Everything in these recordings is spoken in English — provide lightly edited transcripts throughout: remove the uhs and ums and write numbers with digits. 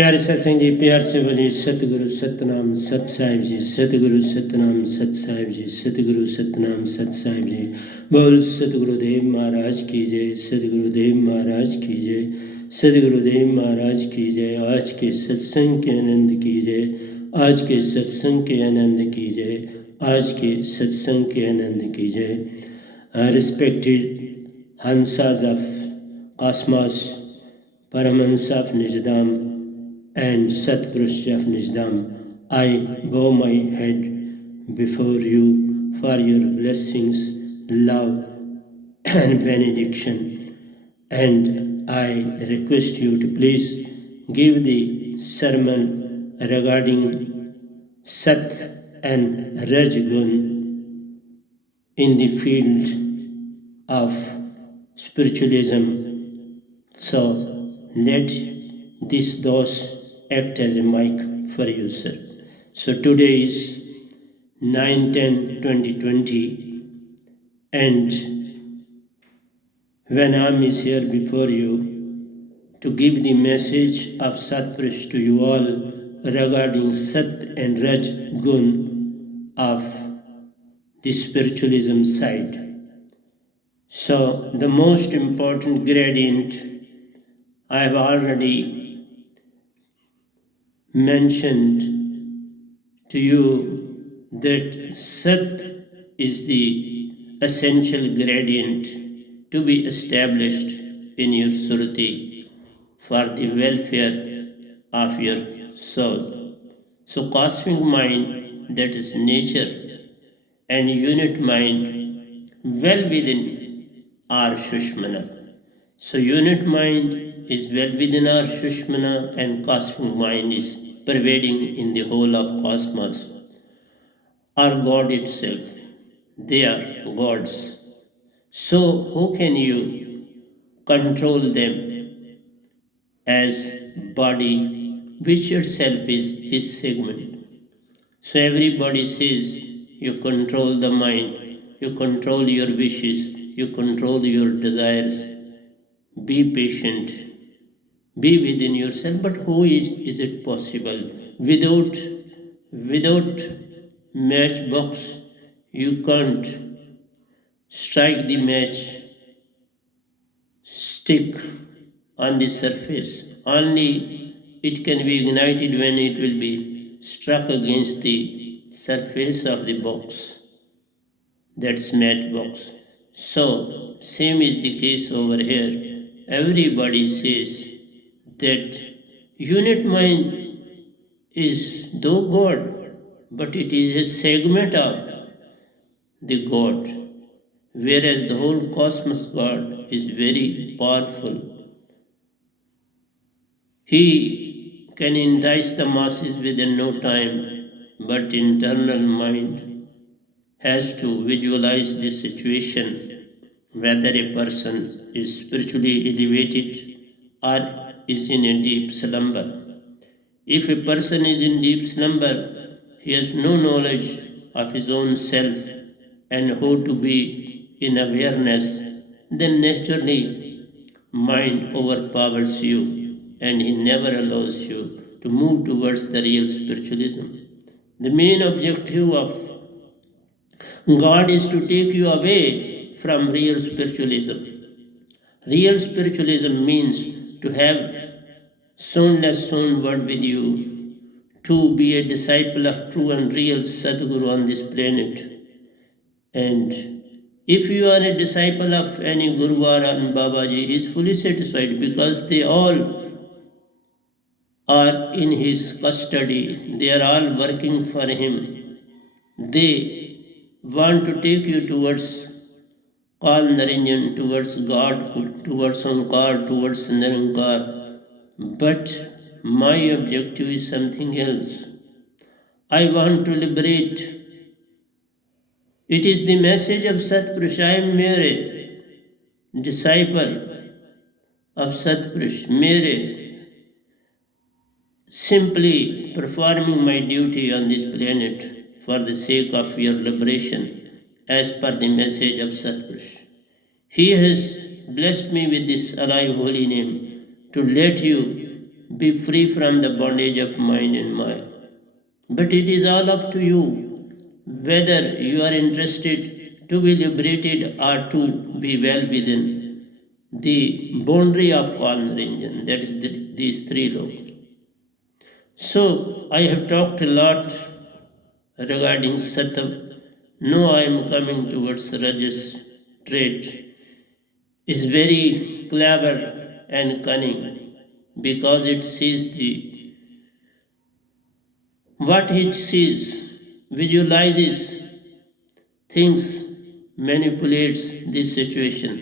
प्यारे सत्संग जी, प्यार से बोलिए सतगुरु सतनाम सत साहिब जी, सतगुरु सतनाम सत साहिब जी, सतगुरु सतनाम सत साहिब जी। बोल सतगुरुदेव महाराज की जय, सतगुरुदेव महाराज की जय, सतगुरुदेव महाराज की जय। आज के सत्संग के आनंद की जय, आज के सत्संग के आनंद की जय, आज के सत्संग के आनंद की जय। Respected Hansas of Cosmos, Paramahansa of Nijdam, and Satpurush of Nijdam, I bow my head before you for your blessings, love, and benediction, and I request you to please give the sermon regarding Sat and Raj ghun in the field of spiritualism. So let this dose act as a mic for you, sir. So today is 9/10/2020, and Vanam is here before you to give the message of Satpurush to you all regarding Sat and Raj ghun of the spiritualism side. So the most important gradient I have already mentioned to you, that Sat is the essential gradient to be established in your Suruti for the welfare of your soul. So cosmic mind, that is nature, and unit mind well within our Shushmana. So unit mind is well within our Shushmana, and cosmic mind is pervading in the whole of cosmos, or God itself. They are gods. So how can you control them as body, which yourself is his segment? So everybody says you control the mind, you control your wishes, you control your desires. Be patient, be within yourself. But how is it possible? Without matchbox, you can't strike the match stick on the surface. Only it can be ignited when it will be struck against the surface of the box. That's matchbox. So same is the case over here. Everybody says that unit mind is though God, but it is a segment of the God, whereas the whole cosmos God is very powerful. He can entice the masses within no time, but internal mind has to visualize the situation, whether a person is spiritually elevated or is in a deep slumber. If a person is in deep slumber, he has no knowledge of his own self and how to be in awareness, then naturally mind overpowers you and he never allows you to move towards the real spiritualism. The main objective of God is to take you away from real spiritualism. Real spiritualism means to have soundless sound word with you, to be a disciple of true and real Sadguru on this planet. And if you are a disciple of any Guruvara and Babaji, he is fully satisfied, because they all are in his custody. They are all working for him. They want to take you towards Kal Naranjan, towards God, towards Onkar, towards Nirankar. But my objective is something else. I want to liberate. It is the message of Satpurush. I am mere disciple of Satpurush, mere simply performing my duty on this planet for the sake of your liberation, as per the message of Satpurush. He has blessed me with this alive holy name to let you be free from the bondage of mind and Maya. But it is all up to you whether you are interested to be liberated or to be well within the boundary of Kwan region, that is these three lokas. So I have talked a lot regarding Sattva. Now I am coming towards Rajas trait. Is very clever and cunning because it sees what it sees, visualizes things, manipulates this situation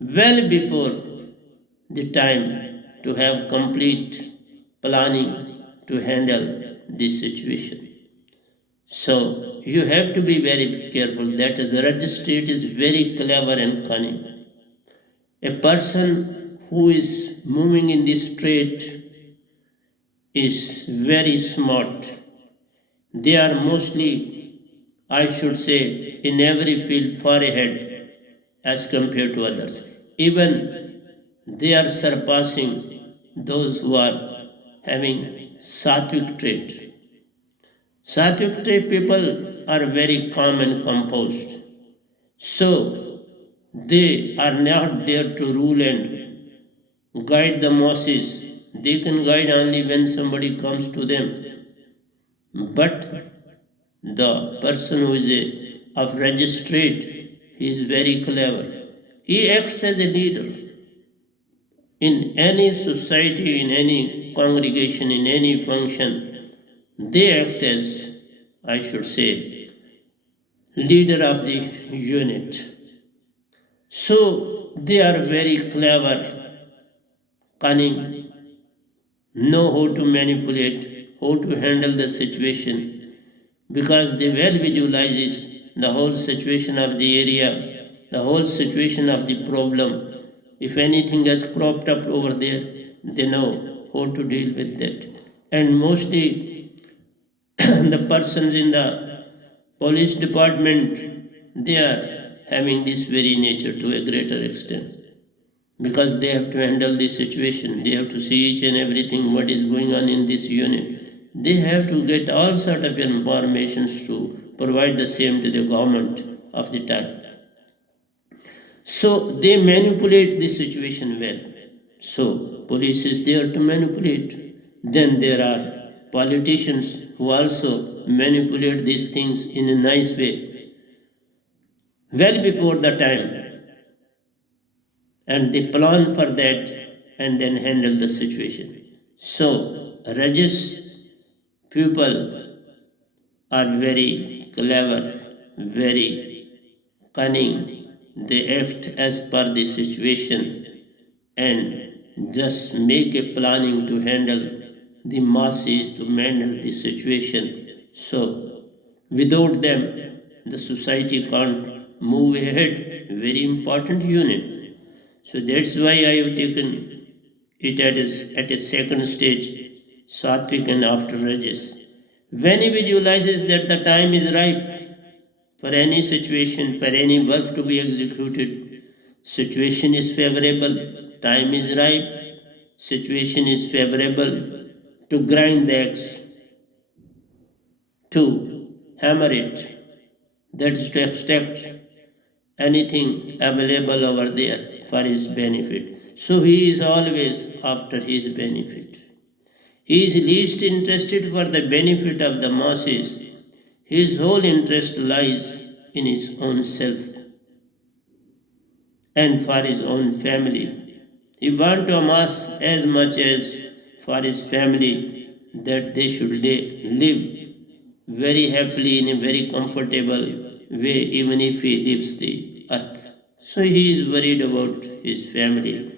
well before the time to have complete planning to handle this situation. So you have to be very careful that the red state is very clever and cunning. A person who is moving in this state is very smart. They are mostly, I should say, in every field far ahead as compared to others. Even they are surpassing those who are having sattvic trait. Sattvic trait people are very calm and composed. So they are not there to rule and guide the masses. They can guide only when somebody comes to them. But the person who is of registrate, he is very clever. He acts as a leader in any society, in any congregation, in any function. They act as, I should say, leader of the unit. So they are very clever, cunning, know how to manipulate, how to handle the situation, because they well visualizes the whole situation of the area, the whole situation of the problem. If anything has cropped up over there, they know how to deal with that. And mostly the persons in the police department, they are having this very nature to a greater extent because they have to handle the situation. They have to see each and everything what is going on in this unit. They have to get all sort of informations to provide the same to the government of the time. So they manipulate the situation well. So police is there to manipulate. Then there are politicians who also manipulate these things in a nice way well before the time, and they plan for that and then handle the situation. So Rajas people are very clever, very cunning. They act as per the situation and just make a planning to handle the masses, to handle the situation. So without them, the society can't move ahead. Very important unit. So that's why I have taken it at a second stage, sattvic and after rajas. When he visualizes that the time is ripe for any situation, for any work to be executed, situation is favorable, time is ripe, situation is favorable to grind the axe, to hammer it, that is to extract anything available over there for his benefit. So he is always after his benefit. He is least interested for the benefit of the masses. His whole interest lies in his own self and for his own family. He wants to amass as much as for his family that they should live very happily in a very comfortable way, even if he leaves the earth. So he is worried about his family,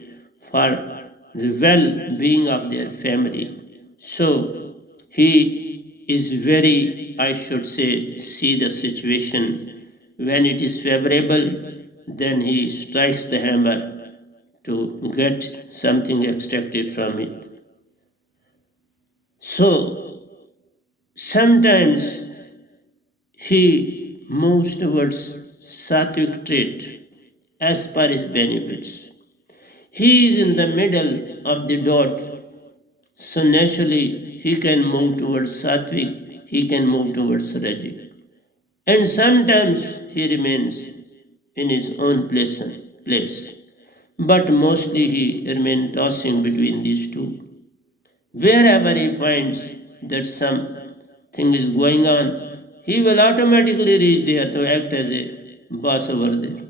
for the well being of their family. So he is very, I should say, see the situation. When it is favorable, then he strikes the hammer to get something extracted from it. So sometimes he moves towards sattvic trait as per his benefits. He is in the middle of the dot So naturally, he can move towards sattvic, he can move towards rajic. And sometimes he remains in his own place. But mostly he remains tossing between these two. Wherever he finds that something is going on, he will automatically reach there to act as a boss over there.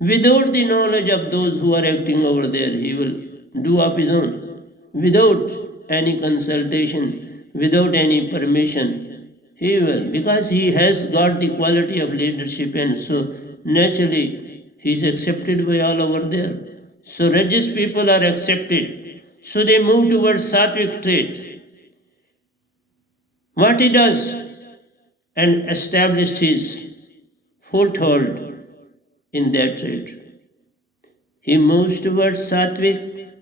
Without the knowledge of those who are acting over there, he will do of his own. Without any consultation, without any permission, he will, because he has got the quality of leadership, and so naturally he is accepted by all over there. So religious people are accepted. So they move towards sattvic trait. What he does, and established his foothold in that trait. He moves towards sattvic,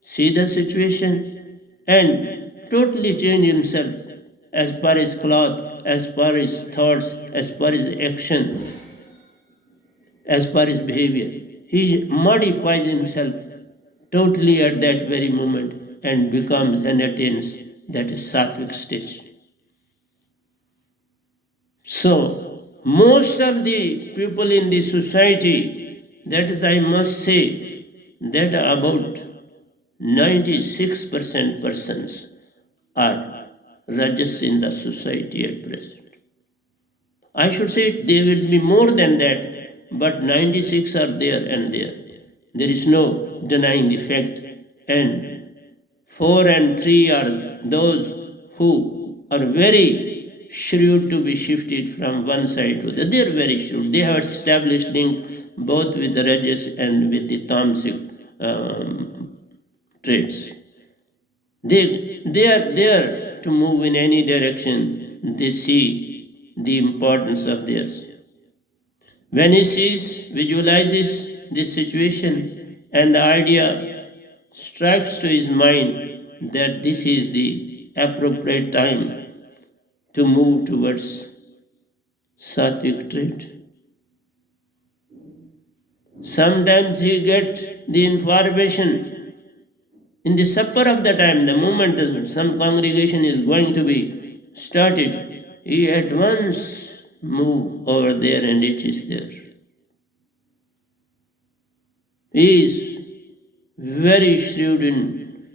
see the situation, and totally change himself as per his cloth, as per his thoughts, as per his action, as per his behavior. He modifies himself totally at that very moment and becomes and attains that is sattvic stage. So, most of the people in the society, that is, I must say, that about 96% persons are rajas in the society at present. I should say they will be more than that, but 96 are there and there. There is no denying the fact. And 4 and 3 are those who are very shrewd to be shifted from one side to the other. They are very shrewd. They have established link both with the rajas and with the tamasic traits. They are there to move in any direction. They see the importance of theirs. When he sees, visualizes this situation, and the idea strikes to his mind that this is the appropriate time to move towards sattvic trait. Sometimes he gets the information in the supper of the time, the moment that some congregation is going to be started, he at once move over there and reaches there. He is very shrewd in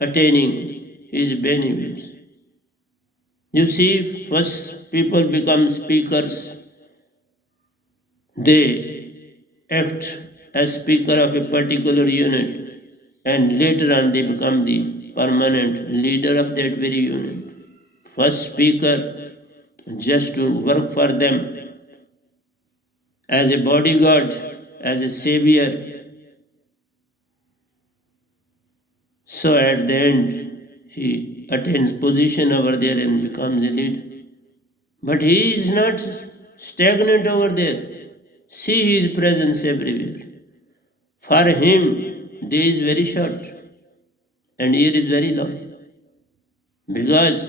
attaining his benefits. You see, first people become speakers, they act as speaker of a particular unit, and later on they become the permanent leader of that very unit. First speaker just to work for them as a bodyguard, as a savior. So at the end, he attains position over there and becomes a leader. But he is not stagnant over there. See his presence everywhere. For him, day is very short and year is very long. Because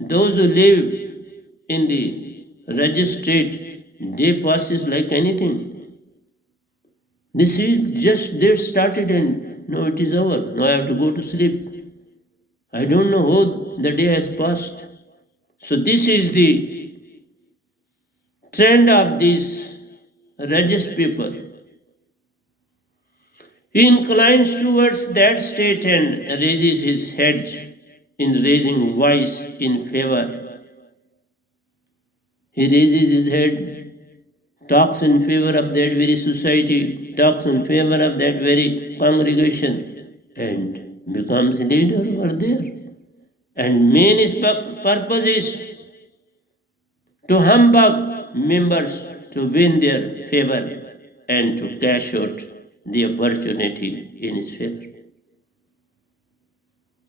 those who live in the Rajas state, day passes like anything. This is just they started and now it is over. Now I have to go to sleep. I don't know how the day has passed. So this is the trend of these Rajas people. He inclines towards that state and raises his head in raising voice in favor. He raises his head, talks in favor of that very society, talks in favor of that very congregation, and becomes leader over there. And main purpose is to humbug members to win their favor and to cash out the opportunity in his favor.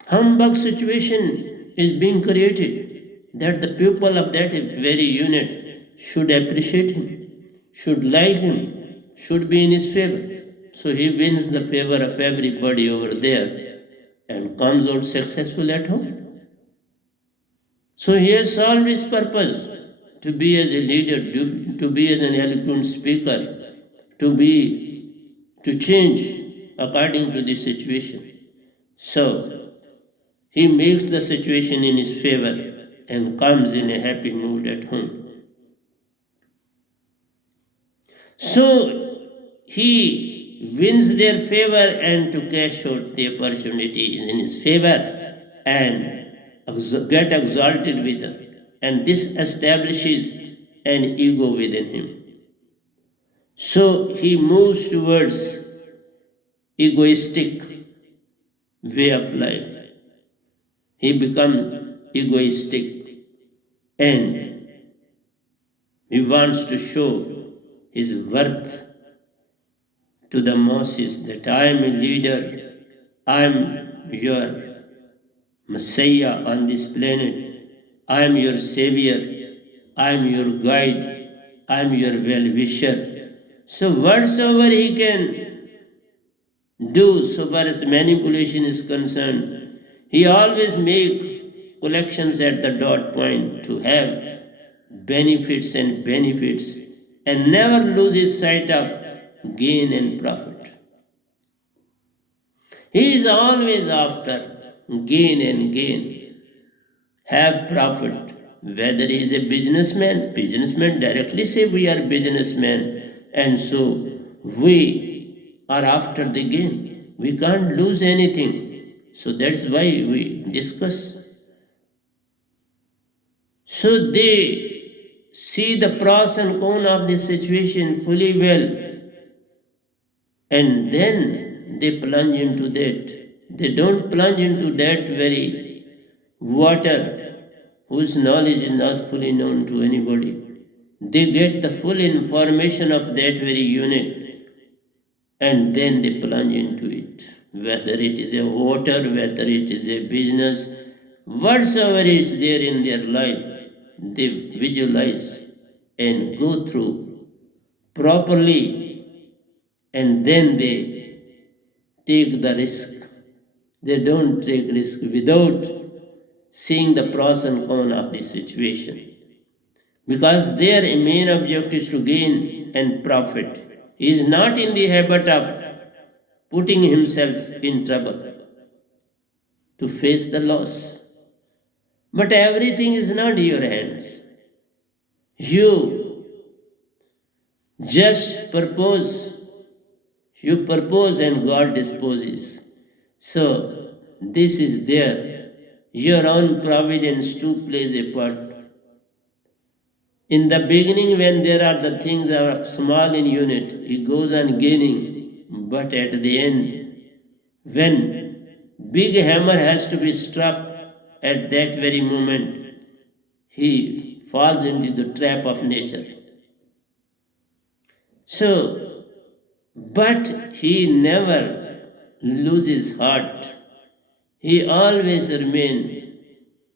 Humbug situation is being created that the people of that very unit should appreciate him, should like him, should be in his favor. So he wins the favor of everybody over there and comes out successful at home. So he has solved his purpose to be as a leader, to be as an eloquent speaker, to change according to the situation. So he makes the situation in his favor and comes in a happy mood at home. So he wins their favor, and to cash out the opportunity is in his favor and get exalted with them. And this establishes an ego within him. So he moves towards egoistic way of life. He becomes egoistic and he wants to show his worth to the masses that I am a leader, I am your Messiah on this planet, I am your savior, I am your guide, I am your well wisher. So, whatsoever he can do so far as manipulation is concerned, he always make collections at the dot point to have benefits and never loses sight of gain and profit. He is always after gain, have profit. Whether he is a businessman directly say we are businessmen, and so we are after the gain. We can't lose anything. So that's why we discuss. So they see the pros and cons of the situation fully well, and then they plunge into that. They don't plunge into that very water whose knowledge is not fully known to anybody. They get the full information of that very unit and then they plunge into it. Whether it is a water, whether it is a business, whatsoever is there in their life, they visualize and go through properly, and then they take the risk. They don't take risk without seeing the pros and cons of the situation. Because their main object is to gain and profit. He is not in the habit of putting himself in trouble to face the loss. But everything is not in your hands. You just propose and God disposes. So this is there. Your own providence too plays a part. In the beginning, when there are the things are small in unit, he goes on gaining. But at the end, when big hammer has to be struck at that very moment, he falls into the trap of nature. So, but he never loses heart. He always remains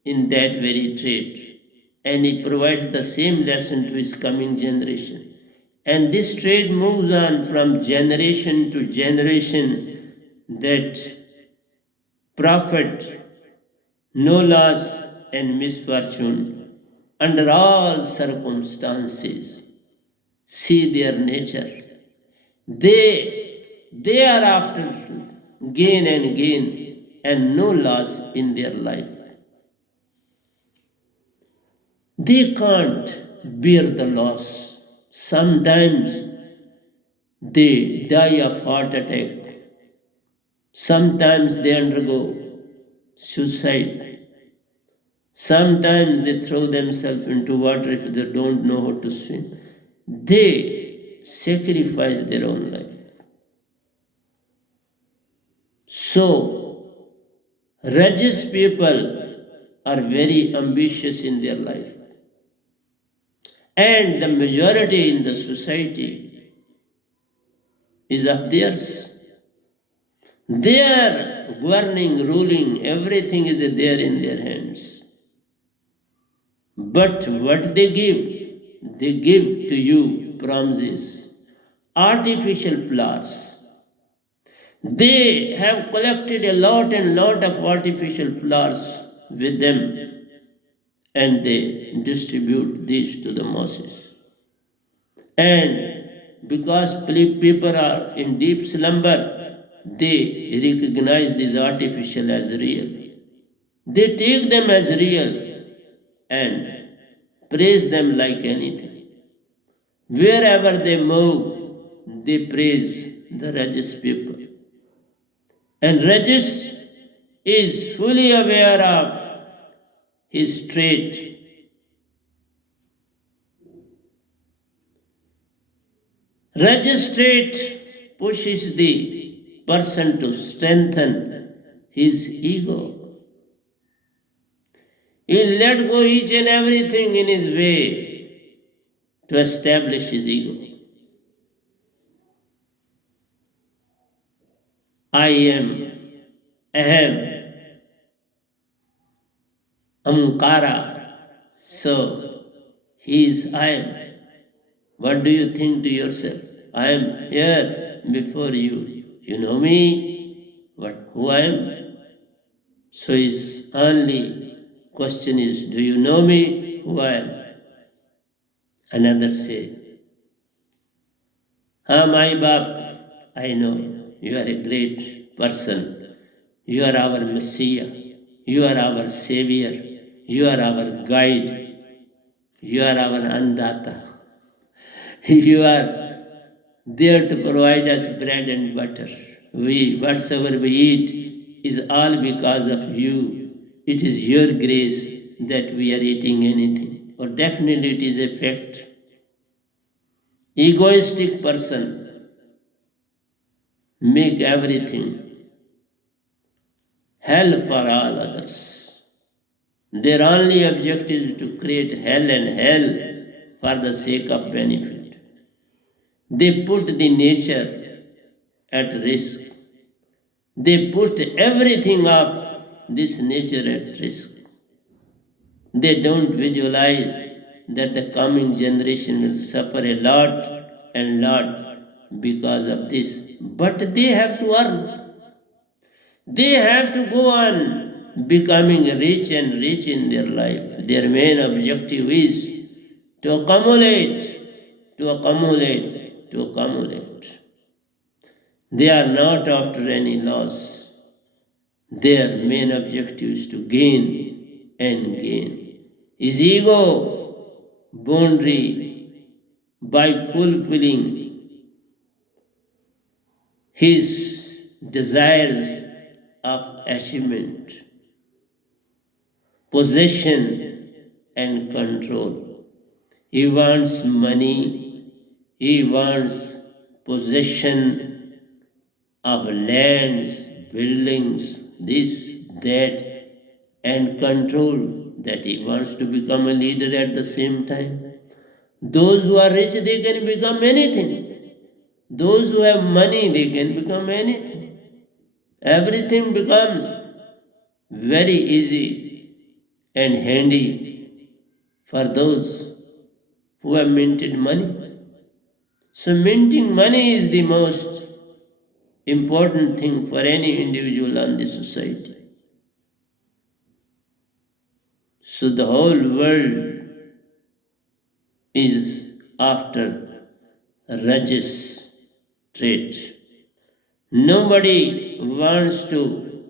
in that very trait, and he provides the same lesson to his coming generation. And this trait moves on from generation to generation, that prophet, no loss and misfortune, under all circumstances, see their nature. They are after gain and no loss in their life. They can't bear the loss. Sometimes they die of heart attack. Sometimes they undergo suicide. Sometimes they throw themselves into water if they don't know how to swim. They sacrifice their own life. So, religious people are very ambitious in their life. And the majority in the society is of theirs. They are governing, ruling, everything is there in their hands. But what they give to you promises, artificial flowers. They have collected a lot and lot of artificial flowers with them, and they distribute these to the masses. And because people are in deep slumber, they recognize this artificial as real. They take them as real and praise them like anything. Wherever they move, they praise the Rajas people. And Rajas is fully aware of his trait. Rajas trait pushes the person to strengthen his ego. He'll let go each and everything in his way to establish his ego. I am, ahem, amkara. So he is I am. What do you think to yourself? I am here before you. You know me, what who I am? So his only question is, do you know me, who I am? Another say, my Bab, I know you are a great person. You are our Messiah. You are our Savior. You are our guide. You are our Andata. You are there to provide us bread and butter. Whatsoever we eat, is all because of you. It is your grace that we are eating anything. Or definitely it is a fact. Egoistic person make everything hell for all others. Their only objective is to create hell and hell for the sake of benefit. They put the nature at risk. They put everything of this nature at risk. They don't visualize that the coming generation will suffer a lot and lot because of this. But they have to earn. They have to go on becoming rich and rich in their life. Their main objective is to accumulate, to accumulate, to accumulate. They are not after any loss. Their main objective is to gain and gain. His ego boundary by fulfilling his desires of achievement, possession, and control. He wants money, he wants possession of lands, buildings, this, that, and control, that he wants to become a leader at the same time. Those who are rich, they can become anything. Those who have money, they can become anything. Everything becomes very easy and handy for those who have minted money. So, minting money is the most important thing for any individual on the society. So, the whole world is after Rajas trait. Nobody wants to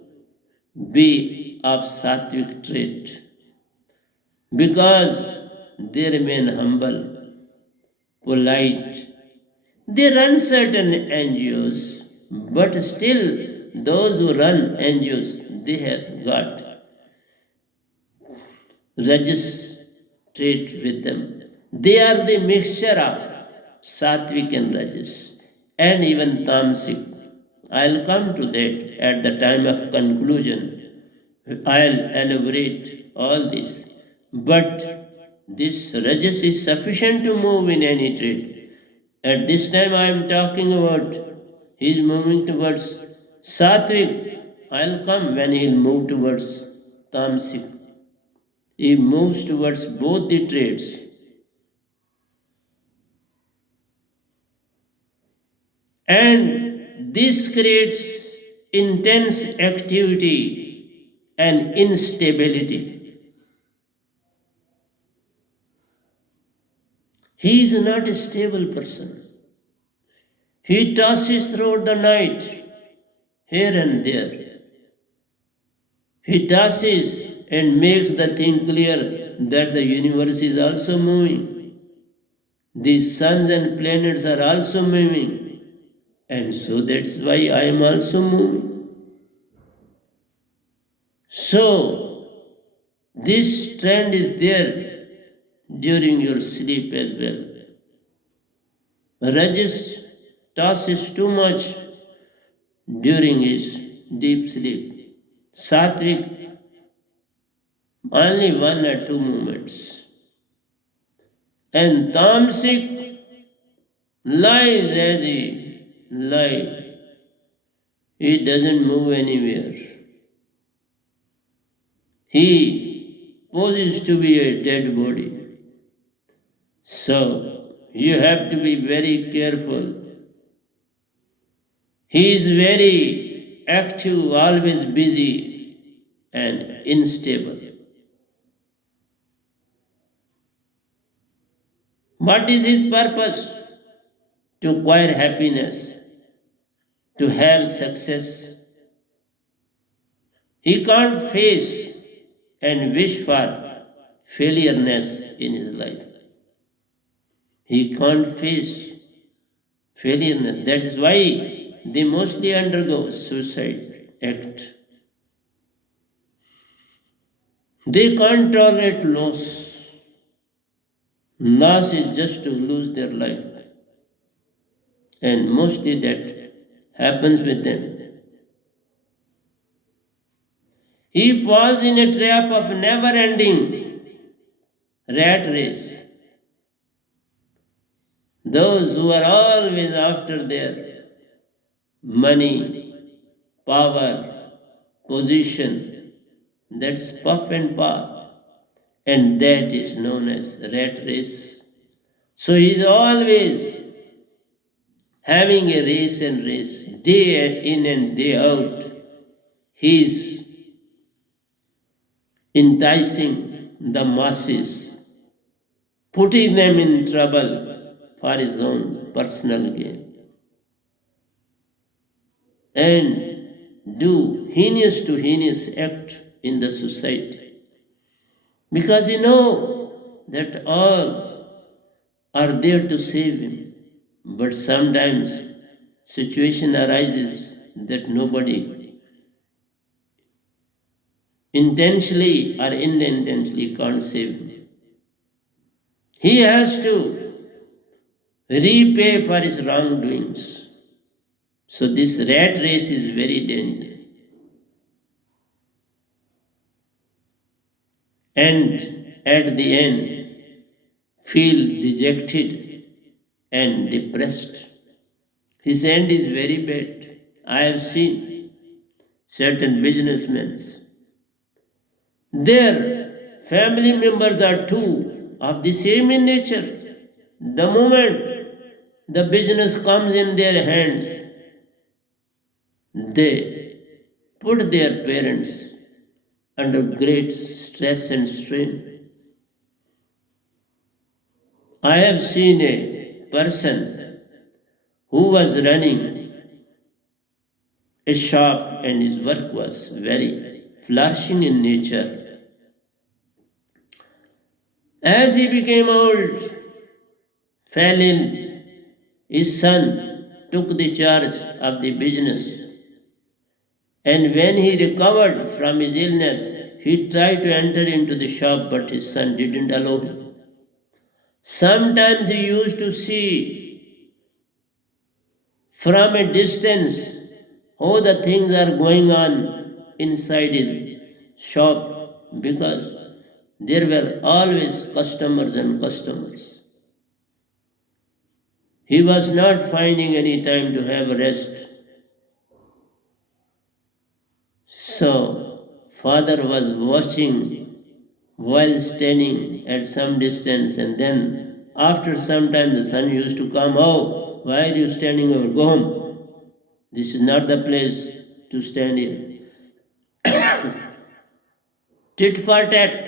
be of sattvic trait because they remain humble, polite. They run certain NGOs, but still, those who run NGOs, they have got registered with them. They are the mixture of sattvic and rajas, and even tamasic. I'll come to that at the time of conclusion. I'll elaborate all this. But this rajas is sufficient to move in any trade. At this time, I am talking about he is moving towards sattvic. I'll come when he will move towards tamasic. He moves towards both the trades. And this creates intense activity and instability. He is not a stable person. He tosses throughout the night, here and there. He tosses and makes the thing clear that the universe is also moving. The suns and planets are also moving, and so that's why I am also moving. So, this trend is there during your sleep as well. Rajas tosses too much during his deep sleep. Sattvic, only 1 or 2 moments. And tamasic lies as he lies. He doesn't move anywhere. He poses to be a dead body. So you have to be very careful. He is very active, always busy and unstable. What is his purpose? To acquire happiness, to have success. He can't face and wish for failureness in his life. He can't face failureness. That is why they mostly undergo suicide act. They can't tolerate loss. Loss is just to lose their life. And mostly that happens with them. He falls in a trap of never ending rat race. Those who are always after their money, power, position, that's puff and puff, and that is known as rat race. So he is always having a race and race, day in and day out. He is enticing the masses, putting them in trouble for his own personal gain, and do heinous to heinous act in the society. Because you know that all are there to save him. But sometimes situation arises that nobody intentionally or unintentionally can't save him. He has to repay for his wrongdoings. So this rat race is very dangerous. And at the end, feel dejected and depressed. His end is very bad. I have seen certain businessmen. Their family members are too of the same in nature. The moment the business comes in their hands, they put their parents under great stress and strain. I have seen a person who was running a shop and his work was very flourishing in nature. As he became old, fell ill, his son took the charge of the business. And when he recovered from his illness, he tried to enter into the shop, but his son didn't allow him. Sometimes he used to see from a distance how the things are going on inside his shop, because there were always customers and customers. He was not finding any time to have rest. So, father was watching while standing at some distance, and then after some time the son used to come. Oh, why are you standing over? Go home. This is not the place to stand here. Tit for tat.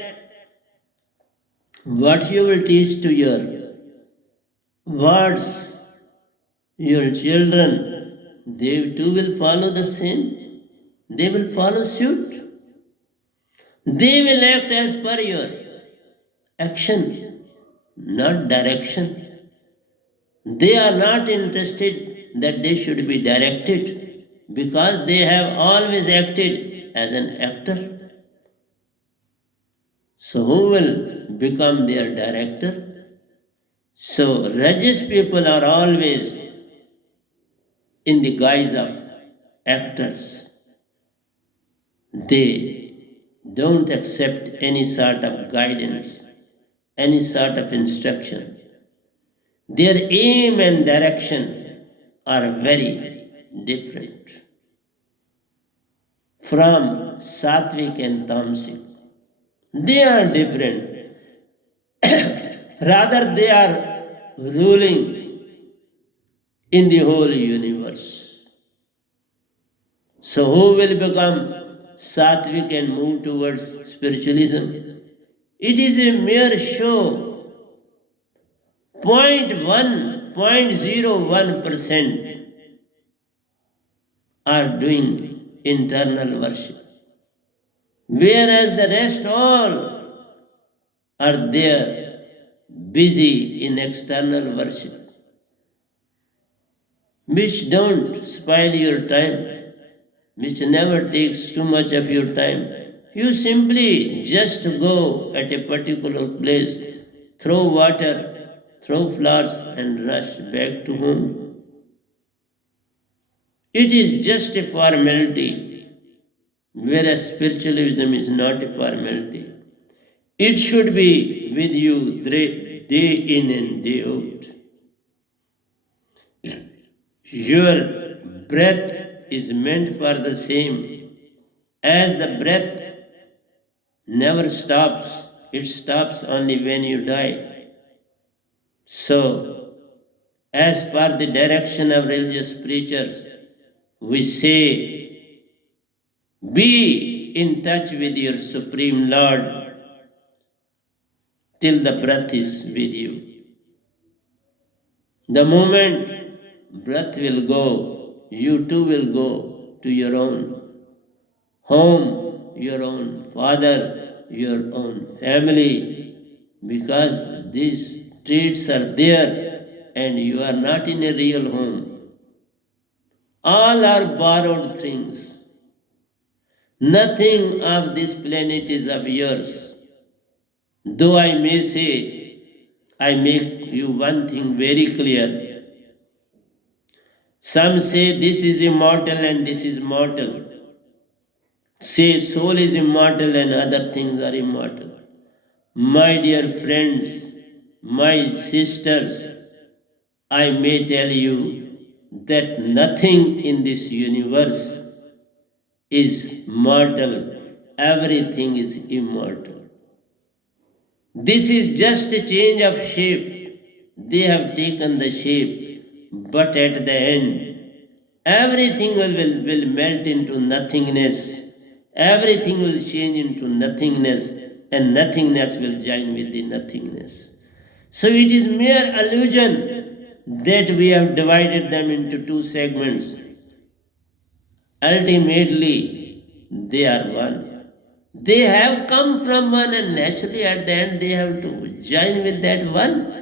What you will teach to your words, your children, they too will follow the same. They will follow suit. They will act as per your action, not direction. They are not interested that they should be directed because they have always acted as an actor. So, who will become their director? So, religious people are always in the guise of actors. They don't accept any sort of guidance, any sort of instruction. Their aim and direction are very different from sattvic and tamasic. They are different. Rather, they are ruling in the whole universe. So, who will become sattvic and move towards spiritualism? It is a mere show. 0.01% are doing internal worship, whereas the rest all are there busy in external worship, which don't spoil your time, which never takes too much of your time. You simply just go at a particular place, throw water, throw flowers, and rush back to home. It is just a formality, whereas spiritualism is not a formality. It should be with you day in and day out. Your breath is meant for the same. As the breath never stops, it stops only when you die. So, as per the direction of religious preachers, we say, be in touch with your Supreme Lord till the breath is with you. The moment breath will go, you too will go to your own home, your own father, your own family, because these traits are there and you are not in a real home. All are borrowed things. Nothing of this planet is of yours. Though I may say, I make you one thing very clear. Some say this is immortal and this is mortal. Say soul is immortal and other things are immortal. My dear friends, my sisters, I may tell you that nothing in this universe is mortal, everything is immortal. This is just a change of shape. They have taken the shape, but at the end, everything will melt into nothingness. Everything will change into nothingness, and nothingness will join with the nothingness. So it is mere illusion that we have divided them into two segments. Ultimately, they are one. They have come from one, and naturally at the end they have to join with that one.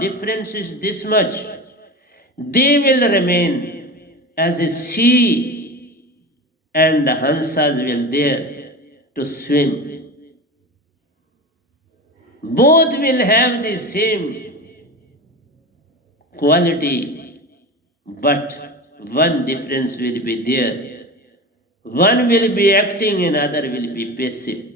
Difference is this much. They will remain as a sea, and the hansas will there to swim. Both will have the same quality, but one difference will be there. One will be acting, another will be passive.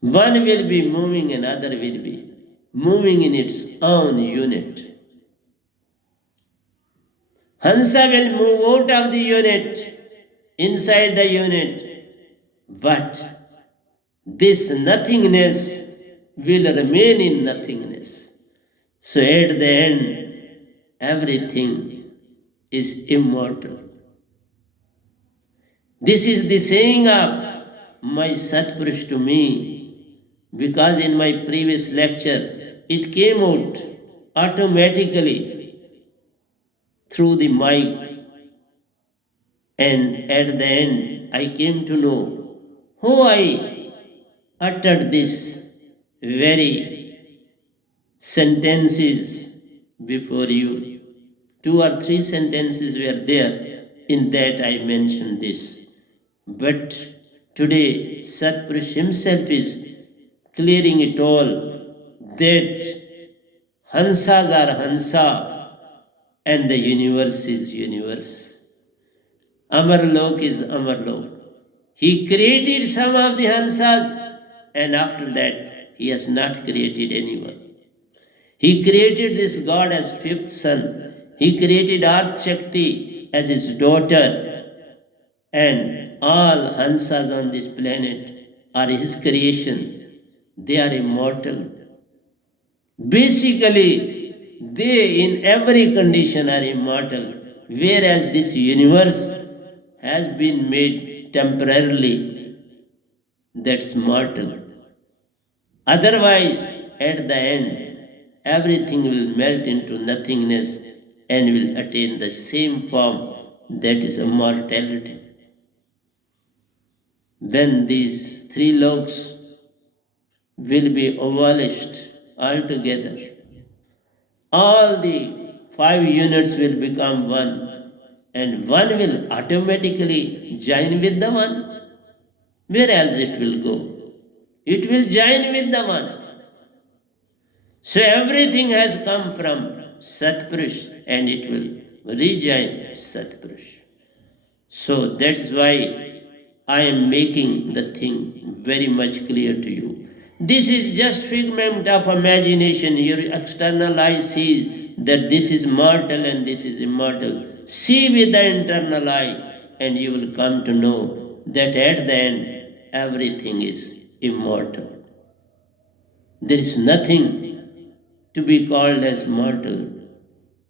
One will be moving, another will be moving in its own unit. Hansa will move out of the unit, inside the unit, but this nothingness will remain in nothingness. So at the end, everything is immortal. This is the saying of my Satpurush to me, because in my previous lecture it came out automatically through the mic, and at the end I came to know Who I uttered this very sentences before you. 2 or 3 sentences were there. In that I mentioned this. But today Satpurush himself is clearing it all, that Hansas are Hansa and the universe is universe. Amarlok is Amarlok. He created some of the Hansas, and after that he has not created anyone. He created this God as fifth son. He created Art Shakti as his daughter, and all Hansas on this planet are his creation. They are immortal. Basically, they in every condition are immortal, whereas this universe has been made temporarily, that's mortal. Otherwise, at the end, everything will melt into nothingness and will attain the same form, that is immortality. When these 3 loks will be abolished altogether, all the 5 units will become one, and one will automatically join with the one. Where else it will go? It will join with the one. So everything has come from Satpurush and it will rejoin Satpurush. So that's why I am making the thing very much clear to you. This is just figment of imagination. Your external eye sees that this is mortal and this is immortal. See with the internal eye and you will come to know that at the end everything is immortal. There is nothing to be called as mortal.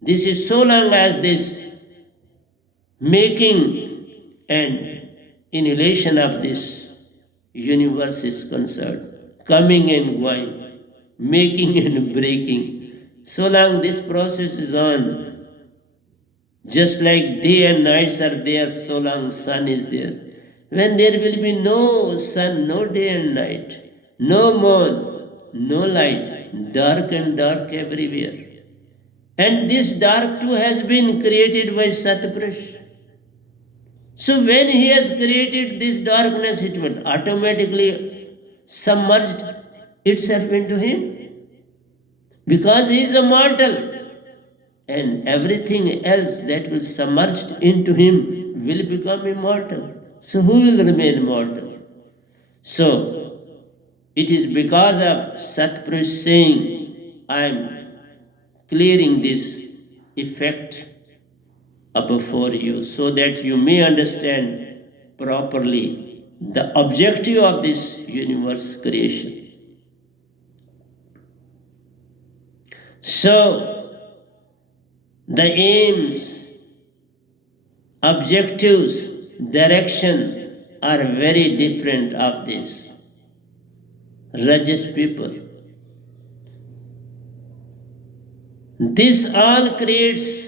This is so long as this making and annihilation of this universe is concerned, coming and going, making and breaking. So long this process is on, just like day and nights are there, so long sun is there. When there will be no sun, no day and night, no moon, no light, dark and dark everywhere. And this dark too has been created by Satpurush. So when he has created this darkness, it will automatically submerge itself into him, because he is immortal, and everything else that will submerge into him will become immortal. So who will remain immortal? So it is because of Satpurush saying, I am clearing this effect before you, so that you may understand properly the objective of this universe creation. So the aims, objectives, direction are very different of this Rajas people. This all creates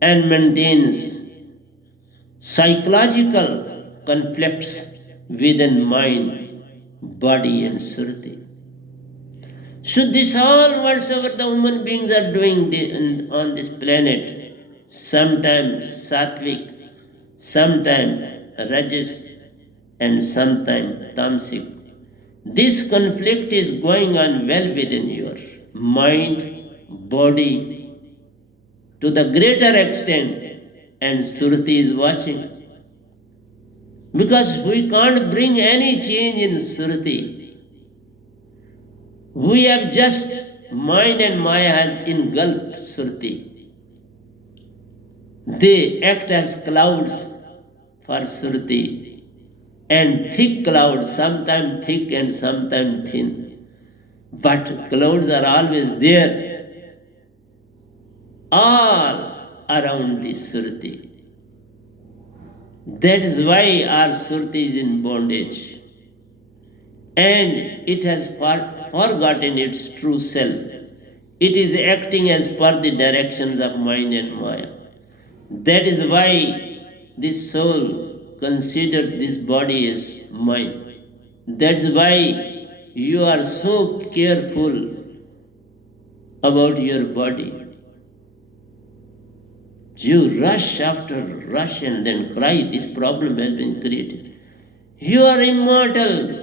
and maintains psychological conflicts within mind, body, and surti. So this all whatsoever the human beings are doing on this planet, sometimes sattvic, sometimes rajas, and sometimes tamasic. This conflict is going on well within your mind, body, to the greater extent, and Surti is watching. Because we can't bring any change in Surti. We have just mind and Maya has engulfed Surti. They act as clouds for Surti, and thick clouds, sometimes thick and sometimes thin. But clouds are always there, all around the Surti. That is why our Surti is in bondage. And it has forgotten its true self. It is acting as per the directions of mind and Maya. That is why this soul considers this body as mine. That's why you are so careful about your body. You rush after rush and then cry, this problem has been created. You are immortal.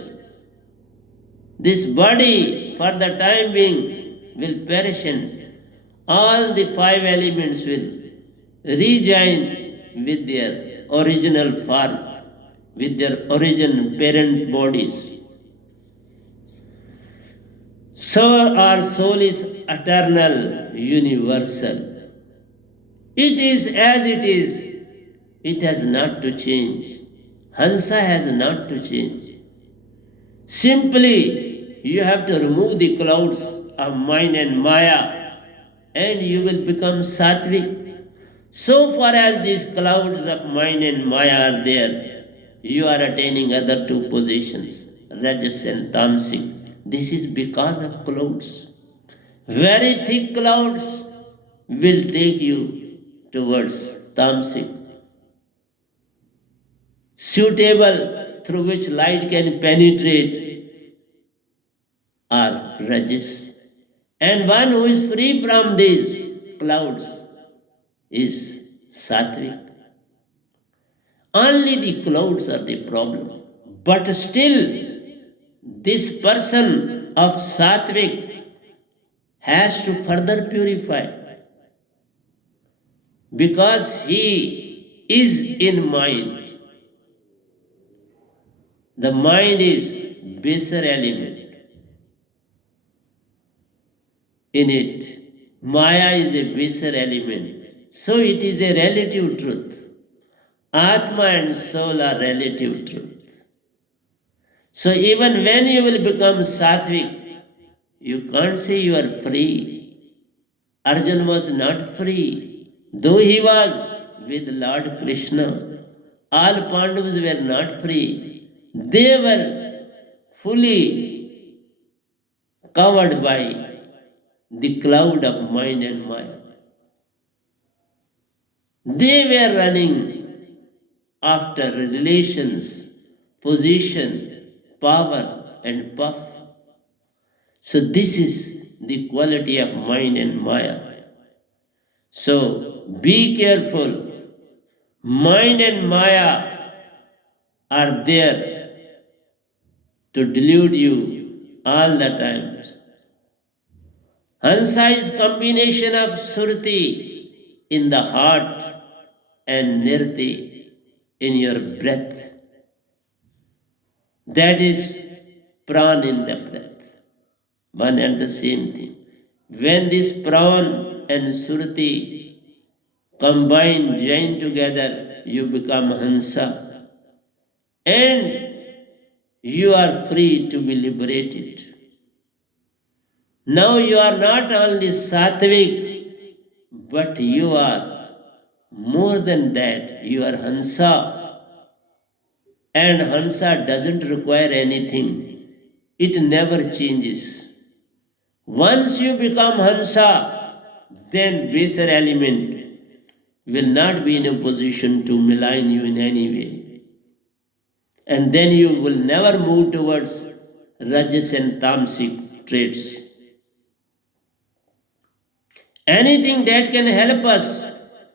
This body, for the time being, will perish and all the five elements will rejoin with their original form, with their origin parent bodies. So our soul is eternal, universal. It is as it is. It has not to change. Hansa has not to change. Simply, you have to remove the clouds of mind and Maya and you will become sattvic. So far as these clouds of mind and Maya are there, you are attaining other two positions, Rajas and Tamasic. This is because of clouds. Very thick clouds will take you towards Tamasic. Suitable through which light can penetrate are Rajas. And one who is free from these clouds is Sattvic. Only the clouds are the problem. But still, this person of Sattvic has to further purify because he is in mind. The mind is baser element in it. Maya is a baser element. So it is a relative truth. Atma and soul are relative truth. So even when you will become sattvic, you can't say you are free. Arjuna was not free. Though he was with Lord Krishna, all Pandavas were not free. They were fully covered by the cloud of mind and Maya. They were running after relations, position, power, and puff. So, this is the quality of mind and Maya. So, be careful. Mind and Maya are there to delude you all the time. Hansa is combination of Surti in the heart and Nirti in your breath. That is pran in the breath. One and the same thing. When this pran and Surti combine, join together, you become Hansa. And you are free to be liberated. Now you are not only sattvic, but you are more than that. You are Hansa. And Hansa doesn't require anything. It never changes. Once you become Hansa, then baser element will not be in a position to malign you in any way. And then you will never move towards Rajas and Tamasic traits. Anything that can help us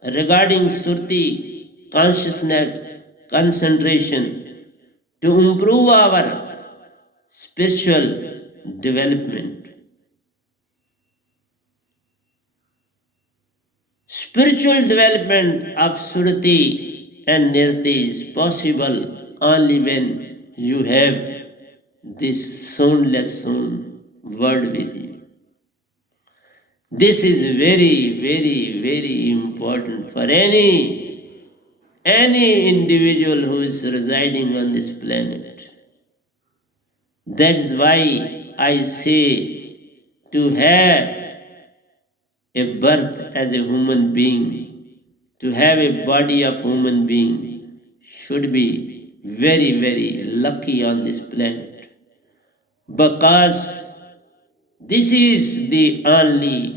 regarding Surti, consciousness, concentration, to improve our spiritual development. Spiritual development of Surti and Nirti is possible only when you have this soundless sound word with you. This is very, very, very important for any individual who is residing on this planet. That is why I say to have a birth as a human being, to have a body of human being, should be very, very lucky on this planet. Because this is the only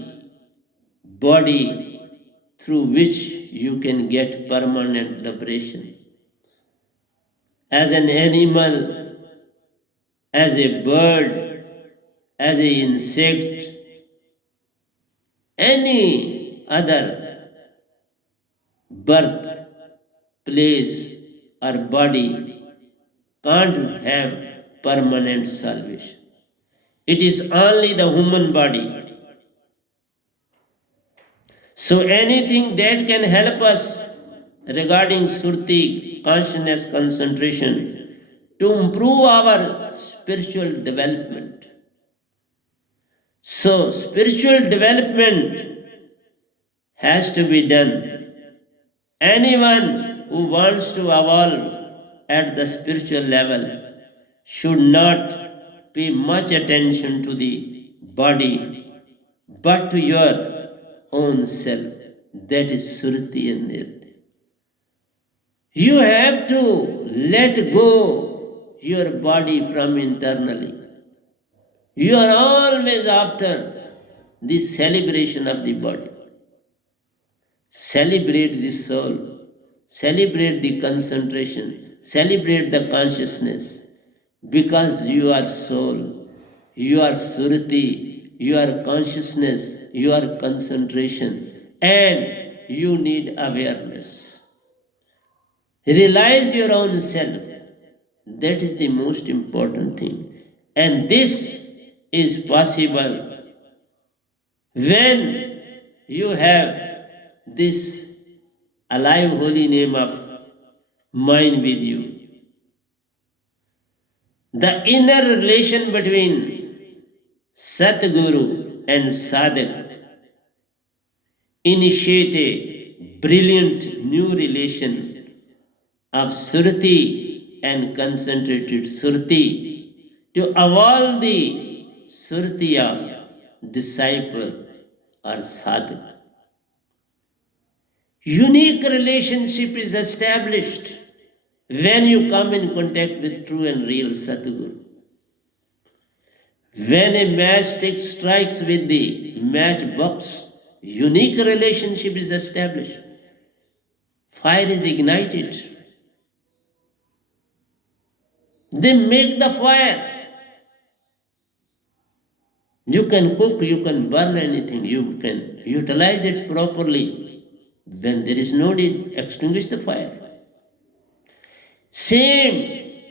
body through which you can get permanent liberation. as an animal, as a bird, as an insect, any other birth, place, or body can't have permanent salvation. It is only the human body. So anything that can help us regarding surti, consciousness, concentration, to improve our spiritual development. So spiritual development has to be done. Anyone who wants to evolve at the spiritual level should not pay much attention to the body, but to your own self. That is Surti and Nirti. You have to let go your body from internally. You are always after the celebration of the body. Celebrate the soul, celebrate the concentration, celebrate the consciousness, because you are soul, you are surti, you are consciousness, you are concentration, and you need awareness. Realize your own self. That is the most important thing. And this is possible when you have this alive holy name of mine with you. The inner relation between Satguru and Sadhak initiate a brilliant new relation of Surti and concentrated Surti to evolve the Surti of disciple or Sadhak. Unique relationship is established when you come in contact with true and real Satguru. When a matchstick strikes with the matchbox, unique relationship is established. Fire is ignited. They make the fire. You can cook, you can burn anything, you can utilize it properly. When there is no need, extinguish the fire. Same,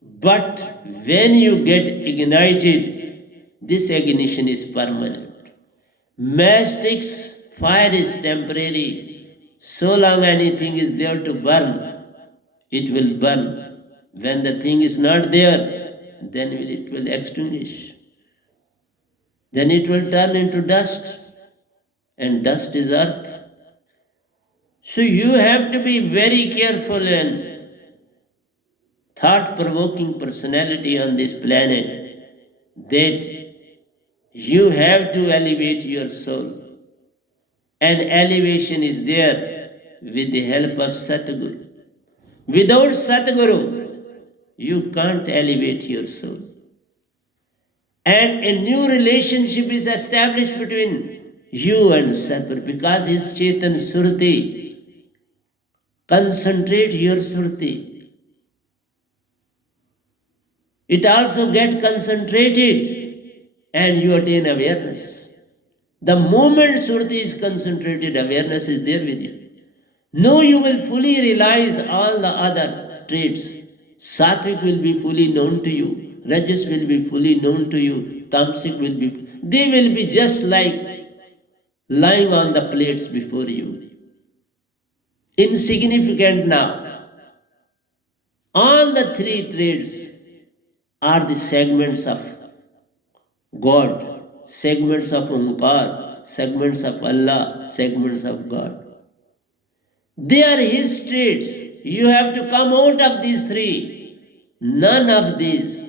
but when you get ignited, this ignition is permanent. Matchsticks, fire is temporary. So long anything is there to burn, it will burn. When the thing is not there, then it will extinguish. Then it will turn into dust, and dust is earth. So you have to be very careful and thought-provoking personality on this planet that you have to elevate your soul. And elevation is there with the help of Satguru. Without Satguru, you can't elevate your soul. And a new relationship is established between you and Satguru because his Chetan Surti. Concentrate your Surti. It also get concentrated and you attain awareness. The moment Surti is concentrated, awareness is there with you. Now you will fully realize all the other traits. Sattvic will be fully known to you. Rajas will be fully known to you. Tamasic will be. They will be just like lying on the plates before you. Insignificant now. All the three traits are the segments of God, segments of Omkar, segments of Allah, segments of God. They are his traits. You have to come out of these three. None of these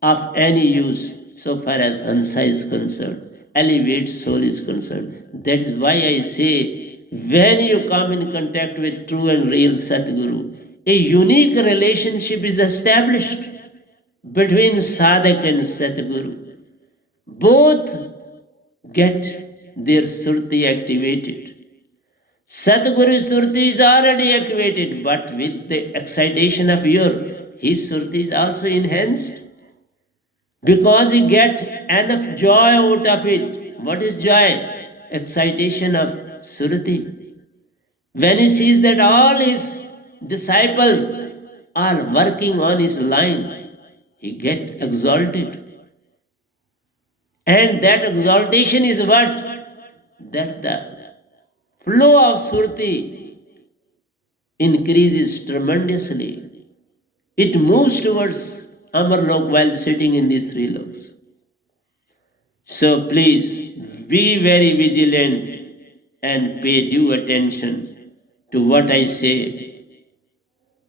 of any use so far as Hansa is concerned, elevate soul is concerned. That is why I say, when you come in contact with true and real Satguru, a unique relationship is established between Sadhak and Satguru. Both get their Surti activated. Satguru Surti is already activated, but with the excitation of your his surti is also enhanced because he get enough joy out of it. What is joy? Excitation of surti. When he sees that all his disciples are working on his line, he get exalted. And that exaltation is what? That the flow of surti increases tremendously. It moves towards Amarlok while sitting in these three loks. So please be very vigilant and pay due attention to what I say.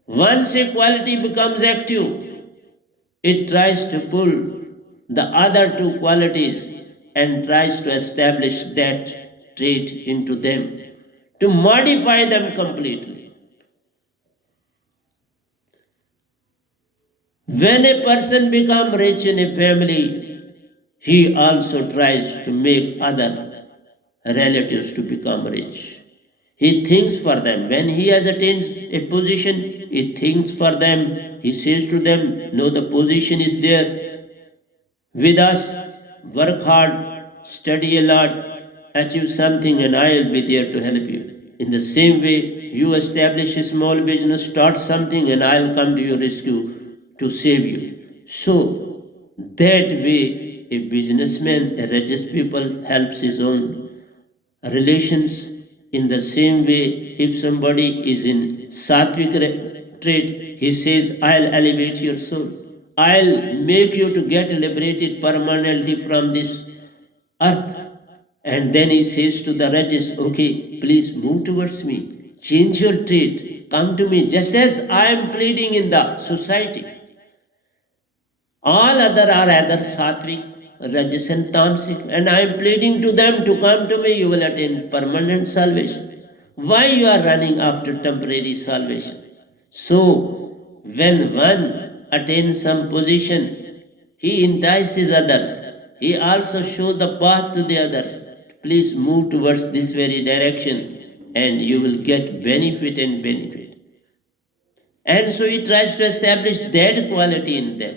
Once a quality becomes active, it tries to pull the other two qualities and tries to establish that trait into them, to modify them completely. When a person becomes rich in a family, he also tries to make other relatives to become rich. He thinks for them. When he has attained a position, he thinks for them. He says to them, no, the position is there with us. Work hard, study a lot, achieve something, and I will be there to help you. In the same way, you establish a small business, start something, and I'll come to your rescue to save you. So, that way, a businessman, a religious people, helps his own relations. In the same way, if somebody is in sattvic trait, he says, I'll elevate your soul. I'll make you to get liberated permanently from this earth. And then he says to the rajas, okay, please move towards me. Change your trait. Come to me, just as I am pleading in the society. All other are either sattvic, rajas and tamasic, and I am pleading to them to come to me, you will attain permanent salvation. Why you are running after temporary salvation? So, when one attains some position, he entices others. He also shows the path to the others. Please move towards this very direction and you will get benefit and benefit. And so he tries to establish that quality in them.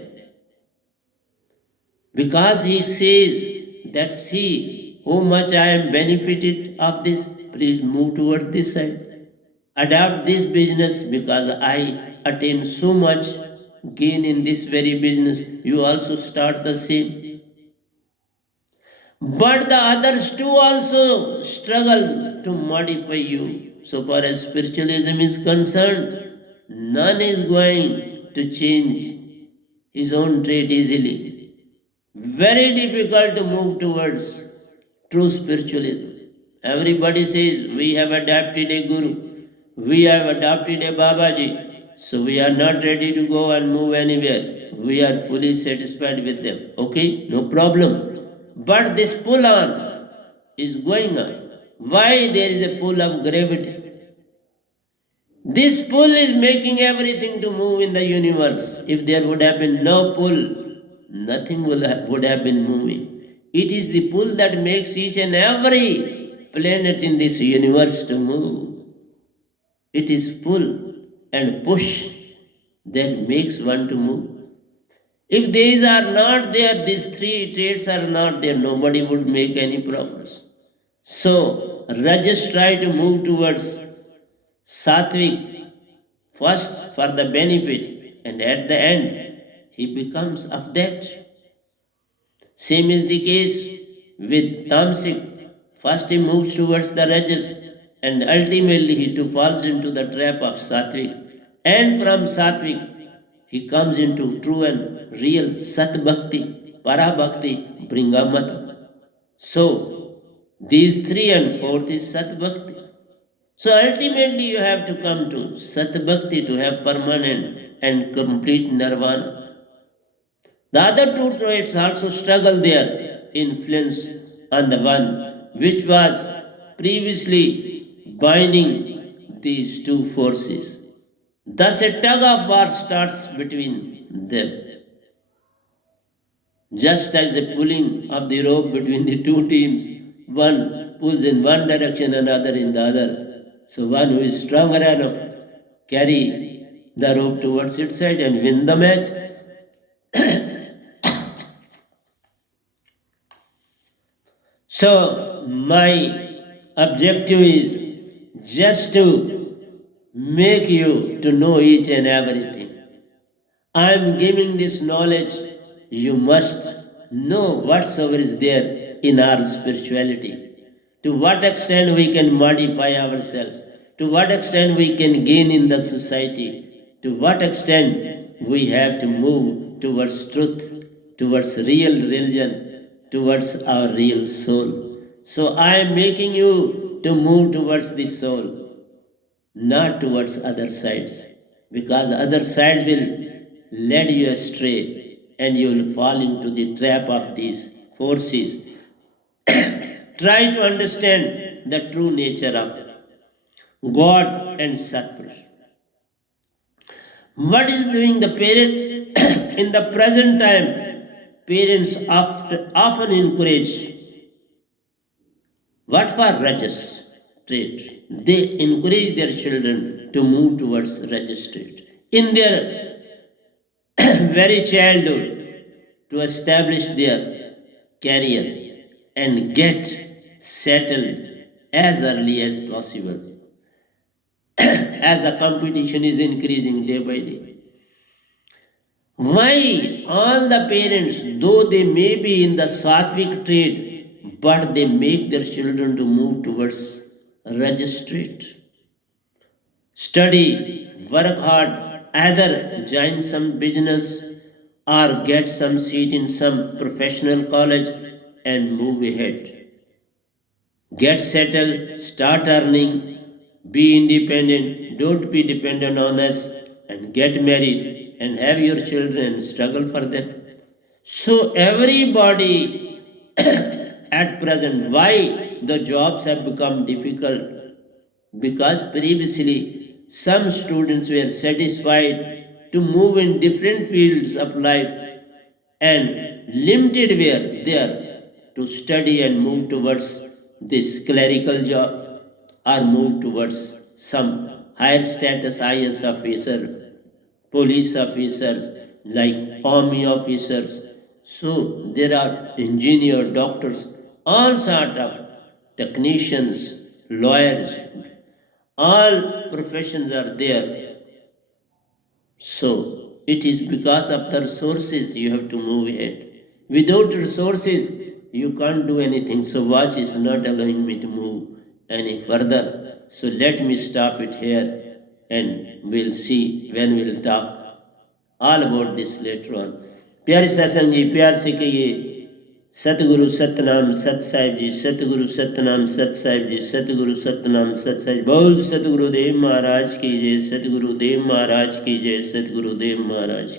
Because he says that, see how much I am benefited of this, please move towards this side. Adopt this business because I attain so much gain in this very business. You also start the same. But the others too also struggle to modify you. So far as spiritualism is concerned, none is going to change his own trait easily. Very difficult to move towards true spiritualism. Everybody says we have adopted a guru, we have adopted a Babaji, so we are not ready to go and move anywhere. We are fully satisfied with them. Okay, no problem. But this pull on is going on. Why there is a pull of gravity? This pull is making everything to move in the universe. If there would have been no pull, nothing would have been moving. It is the pull that makes each and every planet in this universe to move. It is pull and push that makes one to move. If these are not there, these three traits are not there, nobody would make any progress. So, Rajas try to move towards Sattvic first for the benefit, and at the end he becomes of that. Same is the case with Tamasic. First he moves towards the Rajas, and ultimately he too falls into the trap of Sattvic. And from Sattvic he comes into true and real Sat Bhakti, Para Bhakti, Bringamata. So these three and fourth is Sat Bhakti. So ultimately you have to come to Sat Bhakti to have permanent and complete nirvana. The other two traits also struggle their influence on the one which was previously binding these two forces. Thus a tug of war starts between them. Just as a pulling of the rope between the two teams, one pulls in one direction, another in the other. So one who is stronger enough carry the rope towards its side and win the match. So my objective is just to make you to know each and everything. I am giving this knowledge. You must know whatsoever is there in our spirituality. To what extent we can modify ourselves, to what extent we can gain in the society, to what extent we have to move towards truth, towards real religion, towards our real soul. So I am making you to move towards the soul, not towards other sides, because other sides will lead you astray and you will fall into the trap of these forces. Try to understand the true nature of God and Satpurush. What is doing the parent in the present time? Parents often encourage what for rajas trait. They encourage their children to move towards rajas trait in their very childhood, to establish their career and get settled as early as possible as the competition is increasing day by day. Why all the parents, though they may be in the sattvic trade, but they make their children to move towards rajas trait? Study, work hard, either join some business or get some seat in some professional college and move ahead. Get settled, start earning, be independent, don't be dependent on us, and get married and have your children and struggle for them. So, everybody at present, why the jobs have become difficult? Because previously some students were satisfied to move in different fields of life and limited were there to study and move towards this clerical job or move towards some higher status IS officer, police officers, like army officers. So there are engineer, doctors, all sort of technicians, lawyers, all professions are there. So it is because of the resources you have to move ahead. Without resources, you can't do anything. So watch is not allowing me to move any further. So let me stop it here and we'll see when we'll talk all about this later on. प्यारे सत्संग जी, प्यार से कहिए सतगुरु सतनाम सत साहिब जी, सतगुरु सतनाम सत साहिब जी, सतगुरु सतनाम सत साहिब। बोल सतगुरुदेव महाराज की जय, सतगुरुदेव महाराज की जय, सतगुरुदेव महाराज।